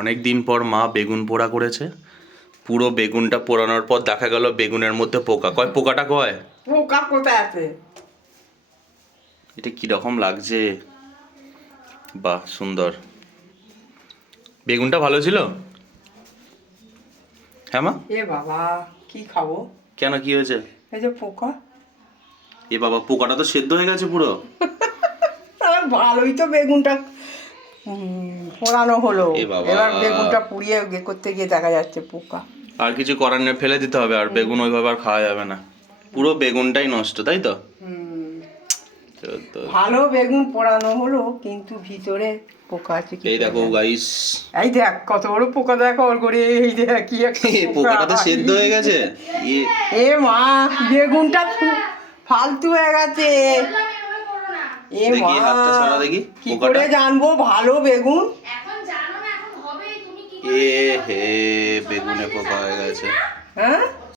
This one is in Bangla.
অনেক দিন পর মা বেগুন পোড়া করেছে। পুরো বেগুনটা পোড়ানোর পর দেখা গেল বেগুনের মধ্যে পোকা। কয় পোকাটা কয়? পোকা কোথায় আছে? এটা কিরকম লাগছে? বাহ, সুন্দর। বেগুনটা ভালো ছিল? হ্যাঁ মা? এ বাবা, কি খাবো? কেন, কি হয়েছে? এই যে পোকা। এ বাবা, পোকাটা তো সেদ্ধ হয়ে গেছে পুরো। আর ভালোই তো বেগুনটা পোড়ানো হলো। এ বাবা। এবার বেগুনটা পুড়িয়ে করতে গিয়ে দেখা যাচ্ছে পোকা। আর কিছু করার নেই, ফেলে দিতে হবে। আর বেগুন ওইভাবে আর খাওয়া যাবে না। পুরো বেগুনটাই নষ্ট, তাই তো? ভালো বেগুন পোড়ানো হলো, কিন্তু ভিতরে পোকা আছে। কি এই দেখো গাইস, এই দেখ কত বড় পোকা, দেখো ওর করে। এই দেখ কি একটা পোকাটা তো সেদ্ধ হয়ে গেছে। এ মা, বেগুনটা ফালতু হয়ে গেছে। এ মা, দেখি হাতটা সরা দেখি কি পোকাটা। করে জানবো ভালো বেগুন? এ হে, বেগুনে পোকা হয়ে গেছে। হ্যাঁ।